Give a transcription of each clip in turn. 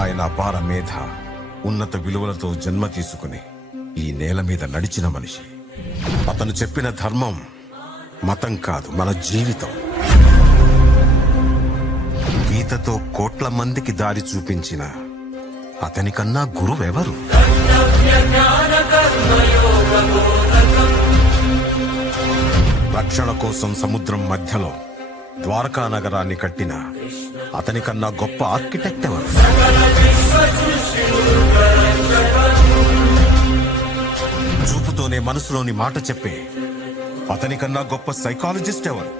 ఆయన అపార మేధ, ఉన్నత విలువలతో జన్మ తీసుకుని ఈ నేల మీద నడిచిన మనిషి. అతను చెప్పిన ధర్మం మతం కాదు, మన జీవితం. గీతతో కోట్ల మందికి దారి చూపించిన అతనికన్నా గురువెవరు? రక్షణ కోసం సముద్రం మధ్యలో ద్వారకా నగరాన్ని కట్టిన అతనికన్నా గొప్ప ఆర్కిటెక్ట్ ఎవరు? చూపుతోనే మనసులోని మాట చెప్పే అతనికన్నా గొప్ప సైకాలజిస్ట్ ఎవరు?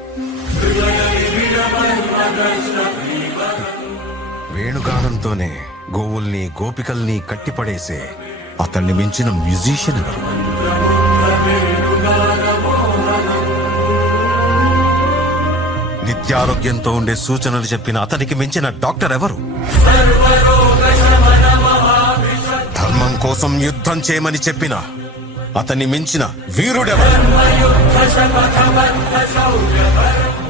వేణుగానంతోనే గోవుల్ని గోపికల్ని కట్టిపడేసే అతన్ని మించిన మ్యూజిషియన్ ఎవరు? నిత్యారోగ్యంతో ఉండే సూచనలు చెప్పిన అతనికి మించిన డాక్టర్ ఎవరు? ధర్మం కోసం యుద్ధం చేయమని చెప్పిన అతన్ని మించిన వీరుడెవరు?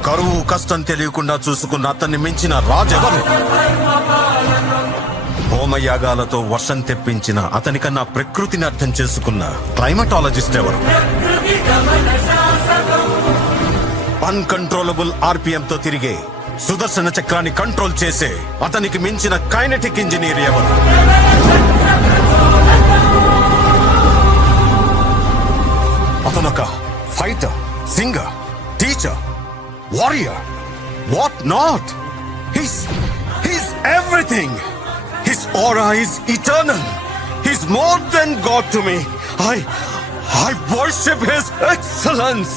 కరువు కష్టం తెలియకుండా చూసుకున్న అతన్ని మించిన రాజెవరు? హోమయాగాలతో వర్షం తెప్పించిన అతనికన్నా ప్రకృతిని అర్థం చేసుకున్న క్లైమటాలజిస్ట్ ఎవరు? అన్కంట్రోలబుల్ ఆర్పిఎం తో తిరిగే సుదర్శన చక్రాన్ని కంట్రోల్ చేసే అతనికి మించిన కైనెటిక్ ఇంజనీర్ ఎవరు? అతనొక fighter, singer, teacher, warrior, what not. He's everything. His aura is eternal. He's more than God to me. I worship His excellence.